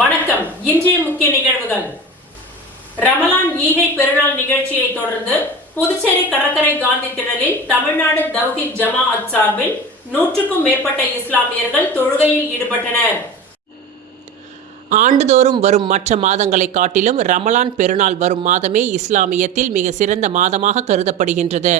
வணக்கம். இன்றைய முக்கிய நிகழ்வுகள். ரமலான் ஈகை பெருநாள் நிகழ்ச்சியை தொடர்ந்து புதுச்சேரி கடற்கரை காந்தி திடலில் தமிழ்நாடு தவ்ஹீத் ஜமாஅத் சார்பில் 100க்கும் மேற்பட்ட இஸ்லாமியர்கள் தொழுகையில் ஈடுபட்டனர். ஆண்டுதோறும் வரும் மற்ற மாதங்களை காட்டிலும் ரமலான் பெருநாள் வரும் மாதமே இஸ்லாமியத்தில் மிக சிறந்த மாதமாக கருதப்படுகின்றது.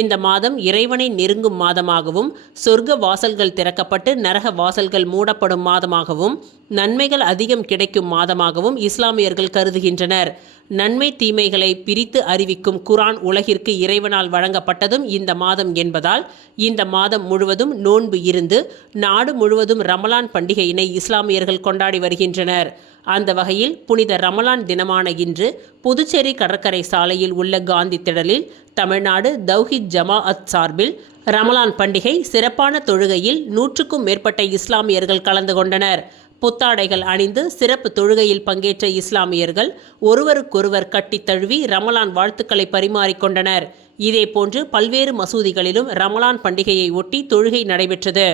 இந்த மாதம் இறைவனை நெருங்கும் மாதமாகவும், சொர்க்க வாசல்கள் திறக்கப்பட்டு நரக வாசல்கள் மூடப்படும் மாதமாகவும், நன்மைகள் அதிகம் கிடைக்கும் மாதமாகவும் இஸ்லாமியர்கள் கருதுகின்றனர். நன்மை தீமைகளை பிரித்து அறிவிக்கும் குர்ஆன் உலகிற்கு இறைவனால் வழங்கப்பட்டதும் இந்த மாதம் என்பதால் இந்த மாதம் முழுவதும் நோன்பு இருந்து நாடு முழுவதும் ரமலான் பண்டிகையினை இஸ்லாமியர்கள் கொண்டாடி வருகின்றனர். அந்த வகையில் புனித ரமலான் தினமான இன்று புதுச்சேரி கடற்கரை சாலையில் உள்ள காந்தி திடலில் தமிழ்நாடு தவ்ஹீத் ஜமாஅத் சார்பில் ரமலான் பண்டிகை சிறப்பான தொழுகையில் 100க்கும் மேற்பட்ட இஸ்லாமியர்கள் கலந்து கொண்டனர். புத்தாடைகள் அணிந்து சிறப்பு தொழுகையில் பங்கேற்ற இஸ்லாமியர்கள் ஒருவருக்கொருவர் கட்டித் தழுவி ரமலான் வாழ்த்துக்களை பரிமாறிக்கொண்டனர். இதேபோன்று பல்வேறு மசூதிகளிலும் ரமலான் பண்டிகையை ஒட்டி தொழுகை நடைபெற்றது.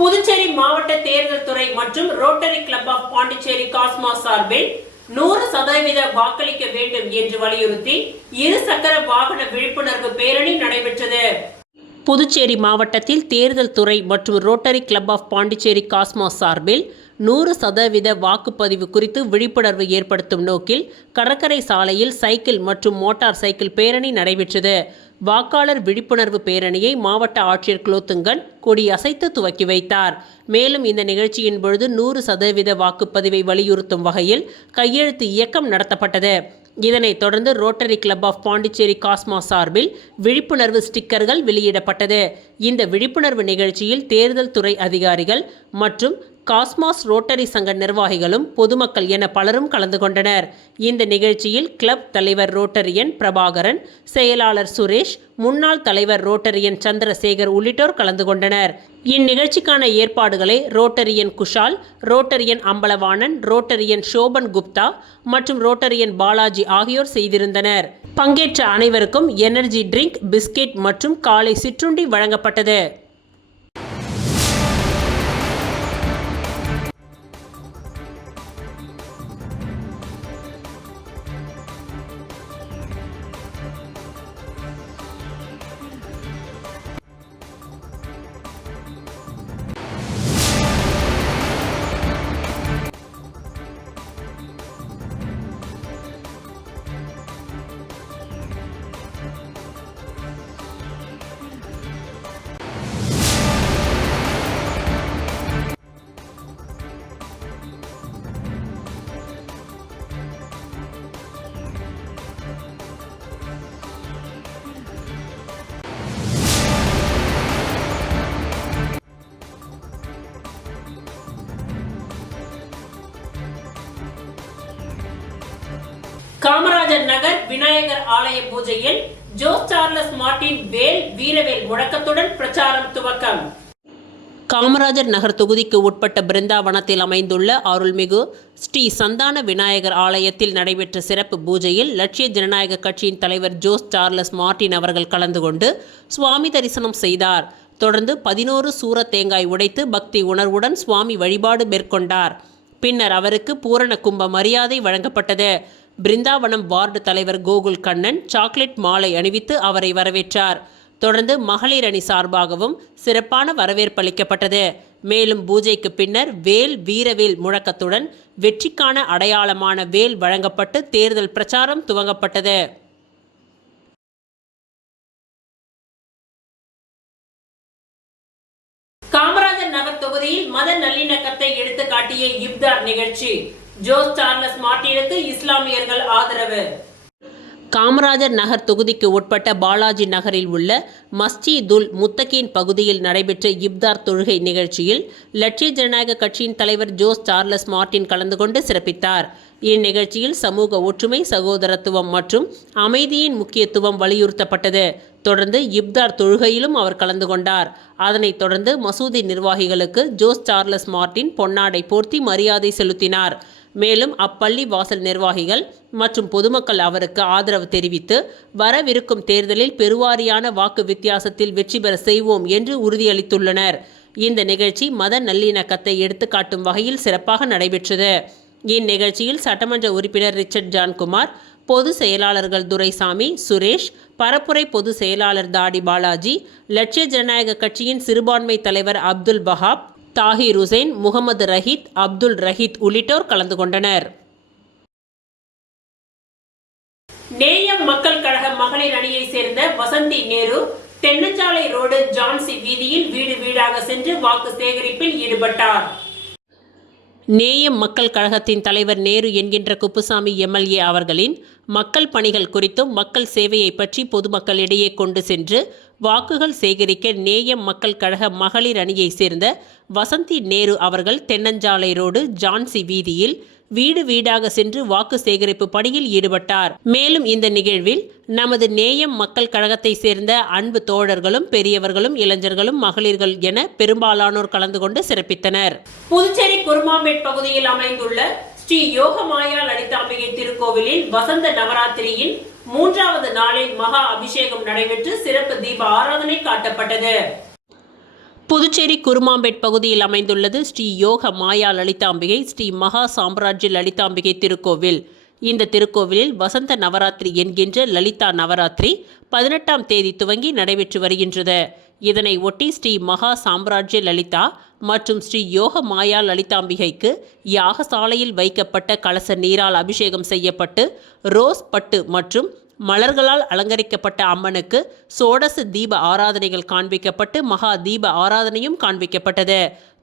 புதுச்சேரி மாவட்ட தேர்தல் துறை மற்றும் rotary club of Pondicherry cosmos சார்பில் 100% வாக்களிக்க வேண்டும் என்று வலியுறுத்தி இருசக்கர வாகன விழிப்புணர்வு பேரணி நடைபெற்றது. புதுச்சேரி மாவட்டத்தில் தேர்தல் துறை மற்றும் rotary club of Pondicherry cosmos சார்பில் 100% வாக்குப்பதிவு குறித்து விழிப்புணர்வு ஏற்படுத்தும் நோக்கில் கடற்கரை சாலையில் சைக்கிள் மற்றும் மோட்டார் சைக்கிள் பேரணி நடைபெற்றது. வாக்காளர் விழிப்புணர்வு பேரணியை மாவட்ட ஆட்சியர் குலோத்துங்கன் கொடி அசைத்து துவக்கி வைத்தார். மேலும் இந்த நிகழ்ச்சியின் பொழுது 100% வாக்குப்பதிவை வலியுறுத்தும் வகையில் கையெழுத்து இயக்கம் நடத்தப்பட்டது. இதனைத் தொடர்ந்து rotary club of Pondicherry cosmos சார்பில் விழிப்புணர்வு ஸ்டிக்கர்கள் வெளியிடப்பட்டது. இந்த விழிப்புணர்வு நிகழ்ச்சியில் தேர்தல் துறை அதிகாரிகள் மற்றும் காஸ்மாஸ் ரோட்டரி சங்க நிர்வாகிகளும் பொதுமக்கள் என பலரும் கலந்து கொண்டனர். இந்த நிகழ்ச்சியில் கிளப் தலைவர் ரோட்டரியன் பிரபாகரன், செயலாளர் சுரேஷ், முன்னாள் தலைவர் ரோட்டரியன் சந்திரசேகர் உள்ளிட்டோர் கலந்து கொண்டனர். இந்நிகழ்ச்சிக்கான ஏற்பாடுகளை Rotarian Kushal, Rotarian Ambalavanan, Rotarian Shoban Gupta மற்றும் ரோட்டரியன் பாலாஜி ஆகியோர் செய்திருந்தனர். பங்கேற்ற அனைவருக்கும் எனர்ஜி ட்ரிங்க், பிஸ்கெட் மற்றும் காலை சிற்றுண்டி வழங்கப்பட்டது. காமராஜர் நகர் விநாயகர் ஆலய பூஜையில் ஜோஸ் சார்லஸ் மார்ட்டின் வேல் வீரவேல் முழக்கத்துடன் பிரச்சாரம் துவக்கம். காமராஜர் நகர் தொகுதிக்கு உட்பட்ட பிருந்தாவனத்தில் அமைந்துள்ள அருள்மிகு ஸ்ரீ சந்தான விநாயகர் ஆலயத்தில் நடைபெற்ற சிறப்பு பூஜையில் லட்சிய ஜனநாயக கட்சியின் தலைவர் ஜோஸ் சார்லஸ் மார்ட்டின் அவர்கள் கலந்து கொண்டு சுவாமி தரிசனம் செய்தார். தொடர்ந்து 11 சூர தேங்காய் உடைத்து பக்தி உணர்வுடன் சுவாமி வழிபாடு மேற்கொண்டார். பின்னர் அவருக்கு பூரண கும்ப மரியாதை வழங்கப்பட்டது. பிருந்தாவனம் வார்டு தலைவர் கோகுல் கண்ணன் சாக்லேட் மாலை அணிவித்து அவரை வரவேற்றார். தொடர்ந்து மகளிர் அணி சார்பாகவும் சிறப்பான வரவேற்பு அளிக்கப்பட்டது. மேலும் பூஜைக்கு பின்னர் வேல் வீரவேல் முழக்கத்துடன் வெற்றிக்கான அடையாளமான வேல் வழங்கப்பட்டு தேர்தல் பிரச்சாரம் துவங்கப்பட்டது. காமராஜர் நகர் தொகுதியில் மத நல்லிணக்கத்தை எடுத்து காட்டிய இப்தார் நிகழ்ச்சி. ஜோஸ் சார்லஸ் மார்ட்டினுக்கு இஸ்லாமியர்கள் ஆதரவு. காமராஜர் நகர் தொகுதிக்கு உட்பட்ட பாலாஜி நகரில் உள்ள மஸ்ஜிதுல் முத்தகீன் பகுதியில் நடைபெற்ற இப்தார் தொழுகை நிகழ்ச்சியில் லட்சிய ஜனநாயக கட்சியின் தலைவர் ஜோஸ் சார்லஸ் மார்ட்டின் கலந்து கொண்டு சிறப்பித்தார். இந்நிகழ்ச்சியில் சமூக ஒற்றுமை, சகோதரத்துவம் மற்றும் அமைதியின் முக்கியத்துவம் வலியுறுத்தப்பட்டது. தொடர்ந்து இப்தார் தொழுகையிலும் அவர் கலந்து கொண்டார். அதனைத் தொடர்ந்து மசூதி நிர்வாகிகளுக்கு ஜோஸ் சார்லஸ் மார்ட்டின் பொன்னாடை போர்த்தி மரியாதை செலுத்தினார். மேலும் அப்பள்ளி வாசல் நிர்வாகிகள் மற்றும் பொதுமக்கள் அவருக்கு ஆதரவு தெரிவித்து வரவிருக்கும் தேர்தலில் பெருவாரியான வாக்கு வித்தியாசத்தில் வெற்றி பெற செய்வோம் என்று உறுதியளித்துள்ளனர். இந்த நிகழ்ச்சி மத நல்லிணக்கத்தை எடுத்துக்காட்டும் வகையில் சிறப்பாக நடைபெற்றது. இந்நிகழ்ச்சியில் சட்டமன்ற உறுப்பினர் ரிச்சர்ட் ஜான்குமார், பொது செயலாளர்கள் துரைசாமி, சுரேஷ், பரப்புரை பொது செயலாளர் தாடி பாலாஜி, லட்சிய ஜனநாயக கட்சியின் சிறுபான்மை தலைவர் அப்துல் வஹாப், தாஹிர் ஹுசைன், முகமது ரஹீத், அப்துல் ரஹீத் உள்ளிட்டோர் கலந்து கொண்டனர். நேயம் மக்கள் கழக மகளிர் அணியை சேர்ந்த வசந்தி நேரு தென்னஞ்சாலை ரோடு ஜான்சி வீதியில் வீடு வீடாக சென்று வாக்கு சேகரிப்பில் ஈடுபட்டார். நேயம் மக்கள் கழகத்தின் தலைவர் நேரு என்கின்ற குப்புசாமி எம்எல்ஏ அவர்களின் மக்கள் பணிகள் குறித்தும் மக்கள் சேவையை பற்றி பொதுமக்களிடையே கொண்டு சென்று வாக்குகள் சேகரிக்க நேயம் மக்கள் கழக மகளிர் அணியை சேர்ந்த வசந்தி நேரு அவர்கள் தென்னஞ்சாலை ரோடு ஜான்சி வீதியில் வீடு வீடாக சென்று வாக்கு சேகரிப்பு பணியில் ஈடுபட்டார். மேலும் இந்த நிகழ்வில் நமது நேயம் மக்கள் கழகத்தை சேர்ந்த அன்பு தோழர்களும் பெரியவர்களும் இளைஞர்களும் மகளிர்கள் என பெரும்பாலானோர் கலந்து கொண்டு சிறப்பித்தனர். புதுச்சேரி குருமாம்பேட் பகுதியில் அமைந்துள்ள ஸ்ரீ யோகமாயா லலிதாம்பிகை திருக்கோவிலில் வசந்த நவராத்திரியின் 3வது நாளில் மகா அபிஷேகம் நடைபெற்று சிறப்பு தீப ஆராதனை காட்டப்பட்டது. புதுச்சேரி குருமாம்பேட் பகுதியில் அமைந்துள்ளது ஸ்ரீ யோக மாயா லலிதாம்பிகை ஸ்ரீ மகா சாம்ராஜ்ய லலிதாம்பிகை திருக்கோவில். இந்த திருக்கோவிலில் வசந்த நவராத்திரி என்கின்ற லலிதா நவராத்திரி 18ஆம் தேதி துவங்கி நடைபெற்று வருகின்றது. இதனை ஒட்டி ஸ்ரீ மகா சாம்ராஜ்ய லலிதா மற்றும் ஸ்ரீ யோக மாயா லலிதாம்பிகைக்கு யாகசாலையில் வைக்கப்பட்ட கலச நீரால் அபிஷேகம் செய்யப்பட்டு ரோஸ் பட்டு மற்றும் மலர்களால் அலங்கரிக்கப்பட்ட அம்மனுக்கு சோடச தீப ஆராதனைகள் காண்பிக்கப்பட்டு மகா தீப ஆராதனையும் காண்பிக்கப்பட்டது.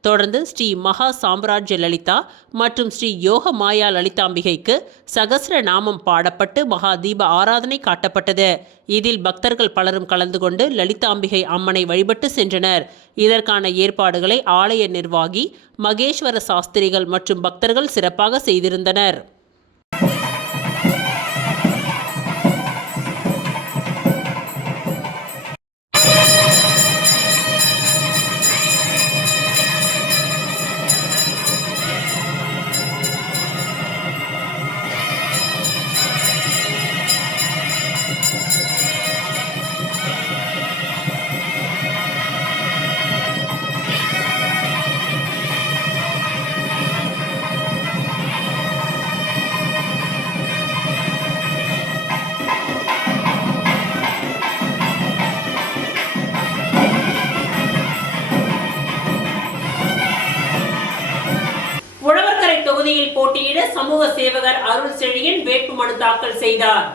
தொடர்ந்து ஸ்ரீ மகா சாம்ராஜ்ய லலிதா மற்றும் ஸ்ரீ யோக மாயா லலிதாம்பிகைக்கு சகஸ்ர நாமம் பாடப்பட்டு மகா தீப ஆராதனை காட்டப்பட்டது. இதில் பக்தர்கள் பலரும் கலந்து கொண்டு லலிதாம்பிகை அம்மனை வழிபட்டு சென்றனர். இதற்கான ஏற்பாடுகளை ஆலய நிர்வாகி மகேஸ்வர சாஸ்திரிகள் மற்றும் பக்தர்கள் சிறப்பாக செய்திருந்தனர். தொகுதியில் போட்டியிட சமூக சேவகர் அருள் செழியன் வேட்புமனு தாக்கல் செய்தார்.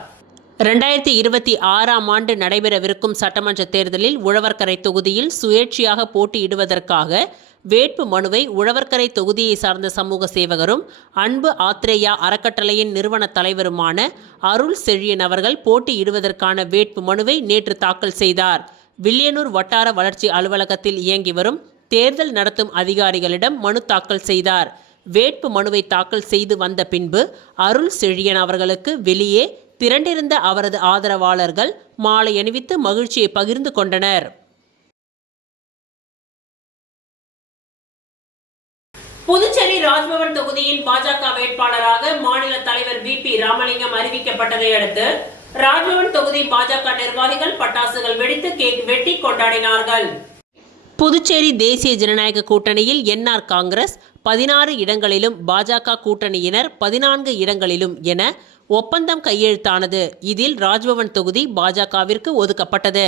2026ஆம் ஆண்டு நடைபெறவிருக்கும் சட்டமன்ற தேர்தலில் உழவர்கரை தொகுதியில் சுயேட்சையாக போட்டியிடுவதற்காக வேட்பு மனுவை உழவர்கரை தொகுதியை சார்ந்த சமூக சேவகரும் அன்பு ஆத்ரேயா அறக்கட்டளையின் நிறுவன தலைவருமான அருள் செழியன் அவர்கள் போட்டியிடுவதற்கான வேட்பு மனுவை நேற்று தாக்கல் செய்தார். வில்லியனூர் வட்டார வளர்ச்சி அலுவலகத்தில் இயங்கி வரும் தேர்தல் நடத்தும் அதிகாரிகளிடம் மனு தாக்கல் செய்தார். வேட்பு மனுவை தாக்கல் செய்து வந்த பின்பு அருள் செழியன் அவர்களுக்கு வெளியே திரண்டிருந்த அவரது ஆதரவாளர்கள் மாலை அணிவித்து மகிழ்ச்சியை பகிர்ந்து கொண்டனர். புதுச்சேரி ராஜ்பவன் தொகுதியின் பாஜக வேட்பாளராக மாநில தலைவர் VP ராமலிங்கம் அறிவிக்கப்பட்டதை அடுத்து ராஜ்பவன் தொகுதி பாஜக நிர்வாகிகள் பட்டாசுகள் வெடித்து கேக் வெட்டி கொண்டாடினார்கள். புதுச்சேரி தேசிய ஜனநாயக கூட்டணியில் NR காங்கிரஸ் 16 இடங்களிலும் பாஜக கூட்டணியினர் 14 இடங்களிலும் என ஒப்பந்தம் கையெழுத்தானது. இதில் ராஜ்பவன் தொகுதி பாஜகவிற்கு ஒதுக்கப்பட்டது.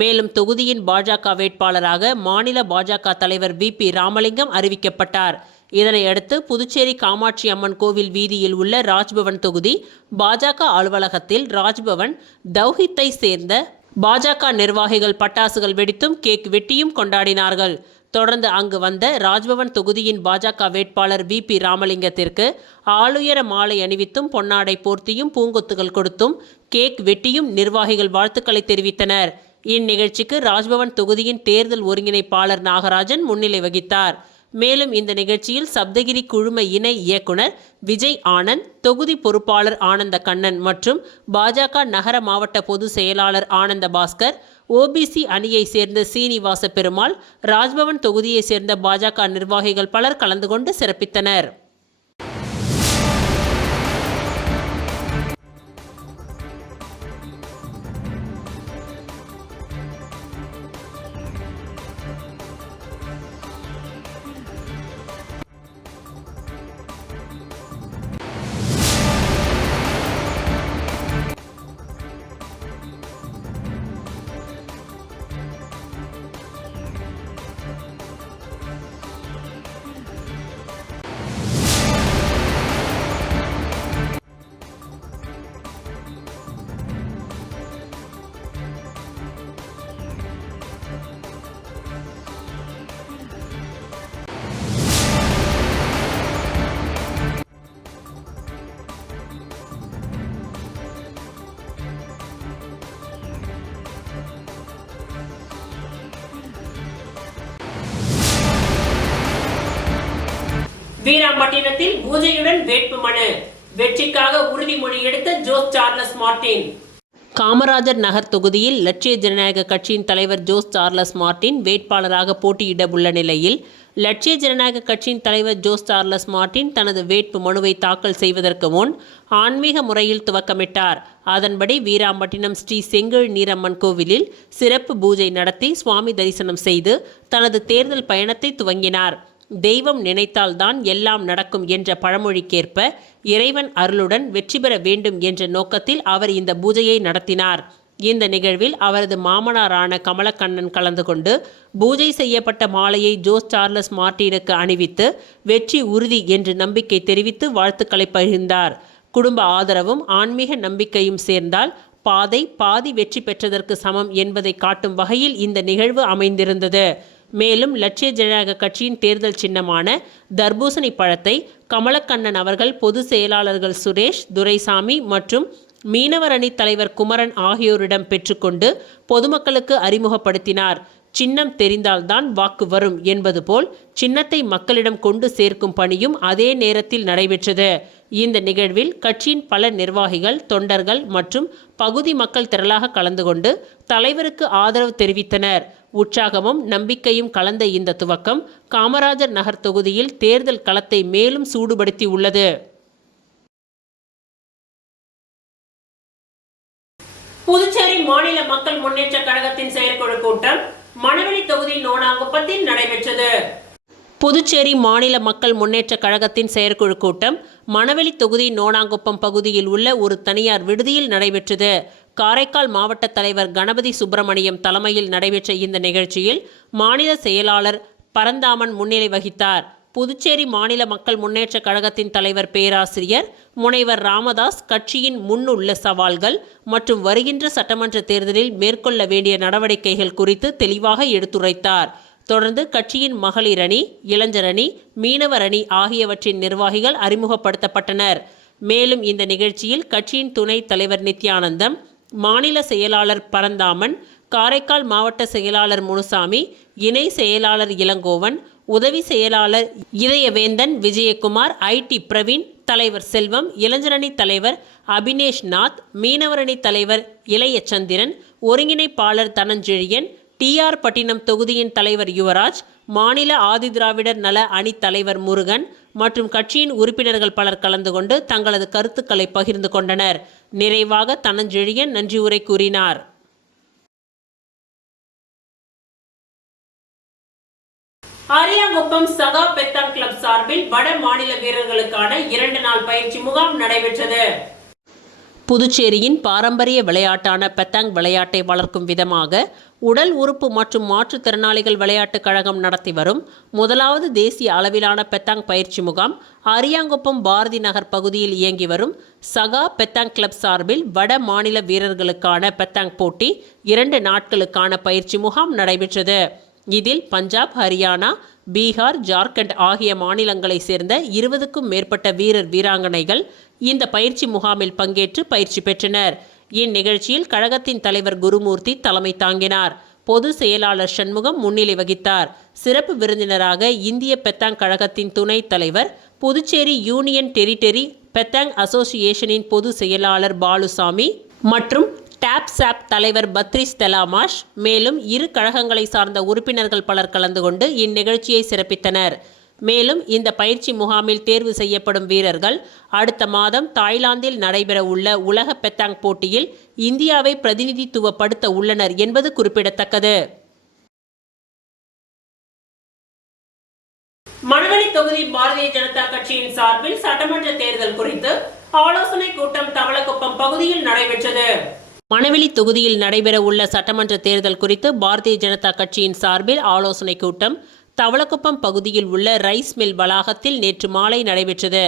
மேலும் தொகுதியின் பாஜக வேட்பாளராக மாநில பாஜக தலைவர் VP ராமலிங்கம் அறிவிக்கப்பட்டார். இதனையடுத்து புதுச்சேரி காமாட்சி அம்மன் கோவில் வீதியில் உள்ள ராஜ்பவன் தொகுதி பாஜக அலுவலகத்தில் ராஜ்பவன் தௌஹித்தை சேர்ந்த பாஜக நிர்வாகிகள் பட்டாசுகள் வெடித்தும் கேக் வெட்டியும் கொண்டாடினார்கள். தொடர்ந்து அங்கு வந்த ராஜ்பவன் தொகுதியின் பாஜக வேட்பாளர் VP ராமலிங்கத்திற்கு ஆளுயர மாலை அணிவித்தும் பொன்னாடை போர்த்தியும் பூங்கொத்துகள் கொடுத்தும் கேக் வெட்டியும் நிர்வாகிகள் வாழ்த்துக்களை தெரிவித்தனர். இந்நிகழ்ச்சிக்கு ராஜ்பவன் தொகுதியின் தேர்தல் ஒருங்கிணைப்பாளர் நாகராஜன் முன்னிலை வகித்தார். மேலும் இந்த நிகழ்ச்சியில் சப்தகிரி குழும இணை இயக்குனர் விஜய் ஆனந்த், தொகுதி பொறுப்பாளர் ஆனந்த கண்ணன் மற்றும் பாஜக நகர மாவட்ட பொதுச் செயலாளர் ஆனந்த பாஸ்கர், OBC அணியை சேர்ந்த சீனிவாச பெருமாள், ராஜ்பவன் தொகுதியை சேர்ந்த பாஜக நிர்வாகிகள் பலர் கலந்து கொண்டு சிறப்பித்தனர். வீராம்பட்டினத்தில் பூஜையுடன் வேட்புமனு வெற்றிக்காக உறுதிமொழி எடுத்த Jose Charles Martin. Kamarajar Nagar தொகுதியில் லட்சிய ஜனநாயக கட்சியின் தலைவர் ஜோஸ் சார்லஸ் மார்டின் வேட்பாளராக போட்டியிட உள்ள நிலையில் லட்சிய ஜனநாயக கட்சியின் தலைவர் ஜோஸ் சார்லஸ் மார்டின் தனது வேட்பு மனுவை தாக்கல் செய்வதற்கு முன் ஆன்மீக முறையில் துவக்கமிட்டார். அதன்படி வீராம்பட்டினம் ஸ்ரீ செங்கல் நீரம்மன் கோவிலில் சிறப்பு பூஜை நடத்தி சுவாமி தரிசனம் செய்து தனது தேர்தல் பயணத்தை துவங்கினார். தெய்வம் நினைத்தால்தான் எல்லாம் நடக்கும் என்ற பழமொழிக்கேற்ப இறைவன் அருளுடன் வெற்றி பெற வேண்டும் என்ற நோக்கத்தில் அவர் இந்த பூஜையை நடத்தினார். இந்த நிகழ்வில் அவரது மாமனாரான கமலக்கண்ணன் கலந்து கொண்டு பூஜை செய்யப்பட்ட மாலையை ஜோஸ் சார்லஸ் மார்டினுக்கு அணிவித்து வெற்றி உறுதி என்று நம்பிக்கை தெரிவித்து வாழ்த்துக்களை பகிர்ந்தார். குடும்ப ஆதரவும் ஆன்மீக நம்பிக்கையும் சேர்ந்தால் பாதி வெற்றி பெற்றதற்கு சமம் என்பதை காட்டும் வகையில் இந்த நிகழ்வு அமைந்திருந்தது. மேலும் லட்சிய ஜனநாயக கட்சியின் தேர்தல் சின்னமான தர்பூசணி பழத்தை கமலக்கண்ணன் அவர்கள் பொதுச் செயலாளர்கள் சுரேஷ், துரைசாமி மற்றும் மீனவர் அணி தலைவர் குமரன் ஆகியோரிடம் பெற்றுக்கொண்டு பொதுமக்களுக்கு அறிமுகப்படுத்தினார். சின்னம் தெரிந்தால்தான் வாக்கு வரும் என்பது போல் சின்னத்தை மக்களிடம் கொண்டு சேர்க்கும் பணியும் அதே நேரத்தில் நடைபெற்றது. இந்த நிகழ்வில் கட்சியின் பல நிர்வாகிகள், தொண்டர்கள் மற்றும் பகுதி மக்கள் திரளாக கலந்து கொண்டு தலைவருக்கு ஆதரவு தெரிவித்தனர். உற்சாகமும் நம்பிக்கையும் கலந்த இந்த துவக்கம் காமராஜர் நகர் தொகுதியில் தேர்தல் களத்தை மேலும் சூடுபடுத்தி உள்ளது. புதுச்சேரி மாநில மக்கள் முன்னேற்ற கழகத்தின் செயற்குழு கூட்டம் மணவெளி தொகுதி நோனாங்குப்பத்தில் நடைபெற்றது. புதுச்சேரி மாநில மக்கள் முன்னேற்ற கழகத்தின் செயற்குழு கூட்டம் மணவெளி தொகுதி நோனாங்குப்பம் பகுதியில் உள்ள ஒரு தனியார் விடுதியில் நடைபெற்றது. காரைக்கால் மாவட்ட தலைவர் கணபதி சுப்பிரமணியம் தலைமையில் நடைபெற்ற இந்த நிகழ்ச்சியில் மாநில செயலாளர் பரந்தாமன் முன்னிலை வகித்தார். புதுச்சேரி மாநில மக்கள் முன்னேற்ற கழகத்தின் தலைவர் பேராசிரியர் முனைவர் ராமதாஸ் கட்சியின் முன்னுள்ள சவால்கள் மற்றும் வருகின்ற சட்டமன்ற தேர்தலில் மேற்கொள்ள வேண்டிய நடவடிக்கைகள் குறித்து தெளிவாக எடுத்துரைத்தார். தொடர்ந்து கட்சியின் மகளிர் அணி, இளைஞர் அணி, மீனவர் அணி ஆகியவற்றின் நிர்வாகிகள் அறிமுகப்படுத்தப்பட்டனர். மேலும் இந்த நிகழ்ச்சியில் கட்சியின் துணைத் தலைவர் நித்யானந்தம், மாநில செயலாளர் பரந்தாமன், காரைக்கால் மாவட்ட செயலாளர் முனுசாமி, இணை செயலாளர் இளங்கோவன், உதவி செயலாளர் இதயவேந்தன் விஜயகுமார், ஐடி பிரவீன், தலைவர் செல்வம், இளைஞரணி தலைவர் அபினேஷ் நாத், மீனவரணி தலைவர் இளையச்சந்திரன், ஒருங்கிணைப்பாளர் தனஞ்செழியன், டிஆர் பட்டினம் தொகுதியின் தலைவர் யுவராஜ், மாநில ஆதிதிராவிடர் நல அணி தலைவர் முருகன் மற்றும் கட்சியின் உறுப்பினர்கள் பலர் கலந்து கொண்டு தங்களது கருத்துக்களை பகிர்ந்து கொண்டனர். நிறைவாக தனஞ்செழியன் நன்றி உரை கூறினார். அரியாங்குப்பம் சகா பெத்தாங் கிளப் சார்பில் வட மாநில வீரர்களுக்கான 2 நாள் பயிற்சி முகாம் நடைபெற்றது. புதுச்சேரியின் பாரம்பரிய விளையாட்டான பெத்தாங் விளையாட்டை வளர்க்கும் விதமாக உடல் உறுப்பு மற்றும் மாற்றுத்திறனாளிகள் விளையாட்டுக் கழகம் நடத்தி வரும் முதலாவது தேசிய அளவிலான பெத்தாங் பயிற்சி முகாம் அரியாங்குப்பம் பாரதி நகர் பகுதியில் இயங்கி வரும் சகா பெத்தாங் கிளப் சார்பில் வட மாநில வீரர்களுக்கான பெத்தாங் போட்டி 2 நாட்களுக்கான பயிற்சி முகாம் நடைபெற்றது. இதில் பஞ்சாப், ஹரியானா, பீகார், ஜார்க்கண்ட் ஆகிய மாநிலங்களை சேர்ந்த 20க்கும் மேற்பட்ட வீரர் வீராங்கனைகள் இந்த பயிற்சி முகாமில் பங்கேற்று பயிற்சி பெற்றனர். இந்நிகழ்ச்சியில் கழகத்தின் தலைவர் குருமூர்த்தி தலைமை தாங்கினார். பொது செயலாளர் சண்முகம் முன்னிலை வகித்தார். சிறப்பு விருந்தினராக இந்திய பெத்தாங் கழகத்தின் துணைத் தலைவர், புதுச்சேரி யூனியன் டெரிட்டரி பெத்தாங் அசோசியேஷனின் பொது செயலாளர் பாலுசாமி மற்றும் டாப்சாப் தலைவர் பத்ரிஸ் தெலாமாஷ், மேலும் இரு கழகங்களை சார்ந்த உறுப்பினர்கள் பலர் கலந்து கொண்டு இந்நிகழ்ச்சியை சிறப்பித்தனர். மேலும் இந்த பயிற்சி முகாமில் தேர்வு செய்யப்படும் வீரர்கள் அடுத்த மாதம் தாய்லாந்தில் நடைபெற உள்ள உலக பெத்தாங் போட்டியில் இந்தியாவை பிரதிநிதித்துவப்படுத்த உள்ளனர் என்பது குறிப்பிடத்தக்கது. மணவெளி தொகுதி பாரதிய ஜனதா கட்சியின் சார்பில் சட்டமன்ற தேர்தல் குறித்து ஆலோசனை கூட்டம் தவளக்குப்பம் பகுதியில் நடைபெற்றது. மணவெளி தொகுதியில் நடைபெற உள்ள சட்டமன்ற தேர்தல் குறித்து பாரதிய ஜனதா கட்சியின் சார்பில் ஆலோசனை கூட்டம் தவளக்குப்பம் பகுதியில் உள்ள ரைஸ் மில் வளாகத்தில் நேற்று மாலை நடைபெற்றது.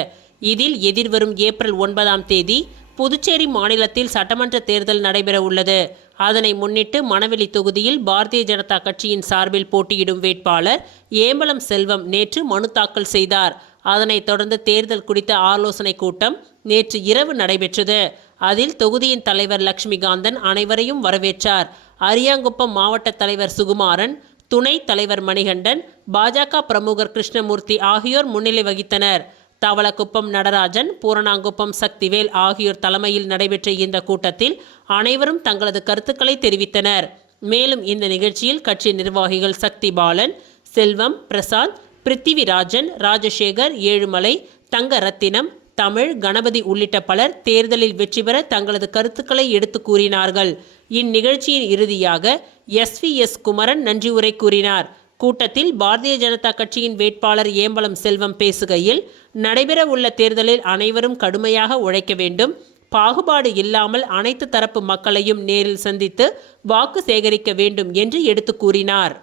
இதில் எதிர்வரும் ஏப்ரல் 9ஆம் தேதி புதுச்சேரி மாநிலத்தில் சட்டமன்ற தேர்தல் நடைபெற உள்ளது. அதனை முன்னிட்டு மணவெளி தொகுதியில் பாரதிய ஜனதா கட்சியின் சார்பில் போட்டியிடும் வேட்பாளர் ஏம்பலம் செல்வம் நேற்று மனு தாக்கல் செய்தார். அதனைத் தொடர்ந்து தேர்தல் குறித்த ஆலோசனை கூட்டம் நேற்று இரவு நடைபெற்றது. அதில் தொகுதியின் தலைவர் லட்சுமிகாந்தன் அனைவரையும் வரவேற்றார். அரியாங்குப்பம் மாவட்ட தலைவர் சுகுமாரன், துணைத் தலைவர் மணிகண்டன், பாஜக பிரமுகர் கிருஷ்ணமூர்த்தி ஆகியோர் முன்னிலை வகித்தனர். தவளக்குப்பம் நடராஜன், பூரணாங்குப்பம் சக்திவேல் ஆகியோர் தலைமையில் நடைபெற்ற இந்த கூட்டத்தில் அனைவரும் தங்களது கருத்துக்களை தெரிவித்தனர். மேலும் இந்த நிகழ்ச்சியில் கட்சி நிர்வாகிகள் சக்தி பாலன், செல்வம், பிரசாத், பிருத்திவிராஜன், ராஜசேகர், ஏழுமலை, தங்கரத்தினம், தமிழ், கணபதி உள்ளிட்ட பலர் தேர்தலில் வெற்றி பெற தங்களது கருத்துக்களை எடுத்து கூறினார்கள். இந்நிகழ்ச்சியின் இறுதியாக SVS குமரன் நன்றி உரை கூறினார். கூட்டத்தில் பாரதிய ஜனதா கட்சியின் வேட்பாளர் ஏம்பலம் செல்வம் பேசுகையில், நடைபெற உள்ள தேர்தலில் அனைவரும் கடுமையாக உழைக்க வேண்டும், பாகுபாடு இல்லாமல் அனைத்து தரப்பு மக்களையும் நேரில் சந்தித்து வாக்கு சேகரிக்க வேண்டும் என்று எடுத்து கூறினார்.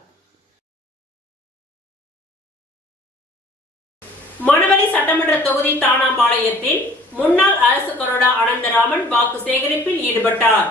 மணவெளி சட்டமன்ற தொகுதி தானாம்பாளையத்தில் முன்னாள் அரசு கொறடா அனந்தராமன் வாக்கு சேகரிப்பில் ஈடுபட்டார்.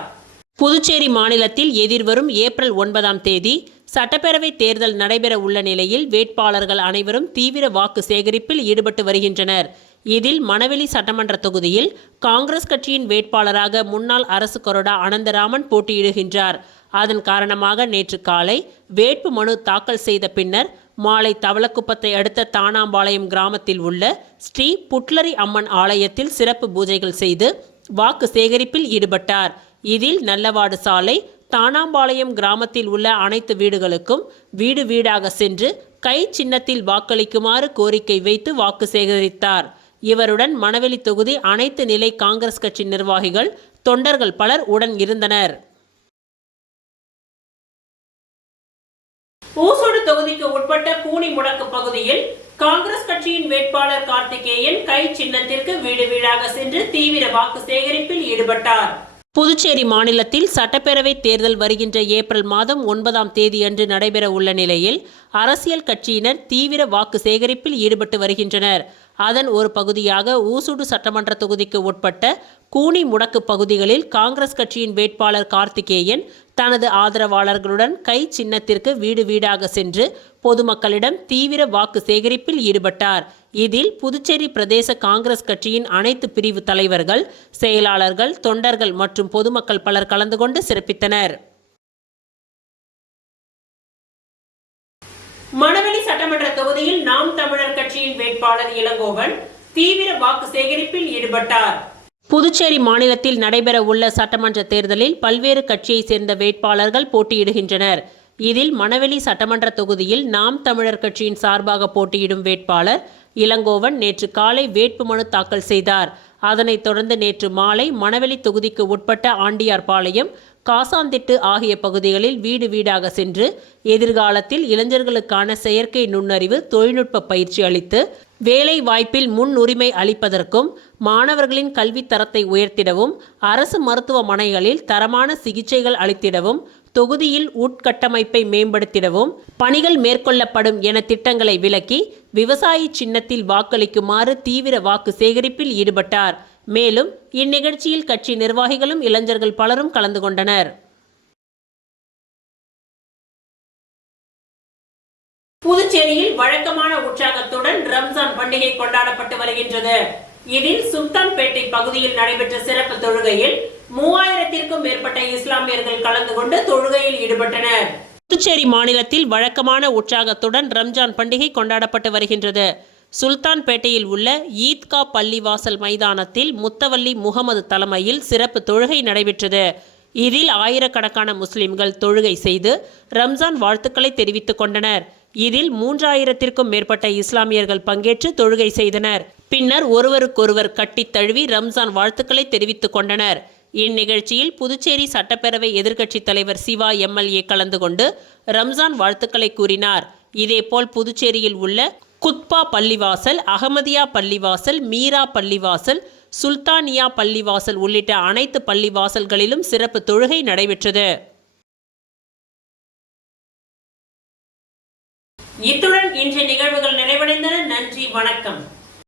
புதுச்சேரி மாநிலத்தில் எதிர்வரும் ஏப்ரல் 9ஆம் தேதி சட்டப்பேரவை தேர்தல் நடைபெற உள்ள நிலையில் வேட்பாளர்கள் அனைவரும் தீவிர வாக்கு சேகரிப்பில் ஈடுபட்டு வருகின்றனர். இதில் மணவெளி சட்டமன்ற தொகுதியில் காங்கிரஸ் கட்சியின் வேட்பாளராக முன்னாள் அரசு கொறடா அனந்தராமன் போட்டியிடுகின்றார். அதன் காரணமாக நேற்று காலை வேட்பு மனு தாக்கல் செய்த பின்னர் மாலை தவளக்குப்பத்தை அடுத்த தானாம்பாளையம் கிராமத்தில் உள்ள ஸ்ரீ புட்லரி அம்மன் ஆலயத்தில் சிறப்பு பூஜைகள் செய்து வாக்கு சேகரிப்பில் ஈடுபட்டார். இதில் நல்லவாடு சாலை, தானாம்பாளையம் கிராமத்தில் உள்ள அனைத்து வீடுகளுக்கும் வீடு வீடாக சென்று கை சின்னத்தில் வாக்களிக்குமாறு கோரிக்கை வைத்து வாக்கு சேகரித்தார். இவருடன் மணவெளி தொகுதி அனைத்து நிலை காங்கிரஸ் கட்சி நிர்வாகிகள், தொண்டர்கள் பலர் உடன் இருந்தனர். ஊசோடு தொகுதிக்கு உட்பட்ட கூனி முடக்கு பகுதியில் காங்கிரஸ் கட்சியின் வேட்பாளர் கார்த்திகேயன் கை சின்னத்திற்கு வீடு வீடாக சென்று தீவிர வாக்கு சேகரிப்பில் ஈடுபட்டார். புதுச்சேரி மாநிலத்தில் சட்டப்பேரவை தேர்தல் வருகின்ற ஏப்ரல் மாதம் 9ஆம் தேதியன்று நடைபெற உள்ள நிலையில் அரசியல் கட்சியினர் தீவிர வாக்கு சேகரிப்பில் ஈடுபட்டு வருகின்றனர். அதன் ஒரு பகுதியாக ஊசுடு சட்டமன்ற தொகுதிக்கு உட்பட்ட கூனி முடக்கு பகுதிகளில் காங்கிரஸ் கட்சியின் வேட்பாளர் கார்த்திகேயன் தனது ஆதரவாளர்களுடன் கை சின்னத்திற்கு வீடு வீடாக சென்று பொதுமக்களிடம் தீவிர வாக்கு சேகரிப்பில் ஈடுபட்டார். இதில் புதுச்சேரி பிரதேச காங்கிரஸ் கட்சியின் அனைத்து பிரிவு தலைவர்கள், செயலாளர்கள், தொண்டர்கள் மற்றும் பொதுமக்கள் பலர் கலந்து கொண்டு சிறப்பித்தனர். மணவெளி சட்டமன்ற தொகுதியில் நாம் தமிழர் கட்சியின் வேட்பாளர் இளங்கோவன் தீவிர வாக்கு சேகரிப்பில் ஈடுபட்டார். புதுச்சேரி மாநிலத்தில் நடைபெற உள்ள சட்டமன்ற தேர்தலில் பல்வேறு கட்சியை சேர்ந்த வேட்பாளர்கள் போட்டியிடுகின்றனர். இதில் மணவெளி சட்டமன்ற தொகுதியில் நாம் தமிழர் கட்சியின் சார்பாக போட்டியிடும் வேட்பாளர் இளங்கோவன் நேற்று காலை வேட்புமனு தாக்கல் செய்தார். அதனைத் தொடர்ந்து நேற்று மாலை மணவெளி தொகுதிக்கு உட்பட்ட ஆண்டியார்பாளையம், காசாந்திட்டு ஆகிய பகுதிகளில் வீடு வீடாக சென்று எதிர்காலத்தில் இளைஞர்களுக்கான செயற்கை நுண்ணறிவு தொழில்நுட்ப பயிற்சி அளித்து வேலை வாய்ப்பில் முன்னுரிமை அளிப்பதற்கும், மாணவர்களின் கல்வித் தரத்தை உயர்த்திடவும், அரசு மருத்துவமனைகளில் தரமான சிகிச்சைகள் அளித்திடவும், தொகுதியில் உட்கட்டமைப்பை மேம்படுத்திடவும் பணிகள் மேற்கொள்ளப்படும் என திட்டங்களை விளக்கி விவசாயி சின்னத்தில் வாக்களிக்குமாறு தீவிர வாக்கு சேகரிப்பில் ஈடுபட்டார். மேலும் இந்நிகழ்ச்சியில் கட்சி நிர்வாகிகளும் இளைஞர்கள் பலரும் கலந்து கொண்டனர். புதுச்சேரியில் வழக்கமான உற்சாகத்துடன் ரம்ஜான் பண்டிகை கொண்டாடப்பட்டு வருகின்றது. இதில் சுல்தான்பேட்டை பகுதியில் நடைபெற்ற சிறப்பு தொழுகையில் 3000த்திற்கும் மேற்பட்ட இஸ்லாமியர்கள் கலந்து கொண்டு தொழுகையில் ஈடுபட்டனர். புதுச்சேரி மாநிலத்தில் வழக்கமான உற்சாகத்துடன் ரம்ஜான் பண்டிகை கொண்டாடப்பட்டு வருகின்றது. சுல்தான்பேட்டையில் உள்ள ஈத்கா பள்ளிவாசல் மைதானத்தில் முத்தவல்லி முகமது தலைமையில் சிறப்பு தொழுகை நடைபெற்றது. இதில் ஆயிரக்கணக்கான முஸ்லிம்கள் தொழுகை செய்து ரம்ஜான் வாழ்த்துக்களை தெரிவித்துக் கொண்டனர். இதில் 3000த்திற்கும் மேற்பட்ட இஸ்லாமியர்கள் பங்கேற்று தொழுகை செய்தனர். பின்னர் ஒருவருக்கொருவர் கட்டித் தழுவி ரம்ஜான் வாழ்த்துக்களை தெரிவித்துக் கொண்டனர். இந்நிகழ்ச்சியில் புதுச்சேரி சட்டப்பேரவை எதிர்க்கட்சித் தலைவர் சிவா MLA கலந்து கொண்டு ரம்ஜான் வாழ்த்துக்களை கூறினார். இதேபோல் புதுச்சேரியில் உள்ள குத்பா பள்ளிவாசல், அகமதியா பள்ளிவாசல், மீரா பள்ளிவாசல், சுல்தானியா பள்ளிவாசல் உள்ளிட்ட அனைத்து பள்ளிவாசல்களிலும் சிறப்பு தொழுகை நடைபெற்றது. இத்துடன் இன்றைய நிகழ்வுகள் நிறைவடைந்தன. நன்றி, வணக்கம்.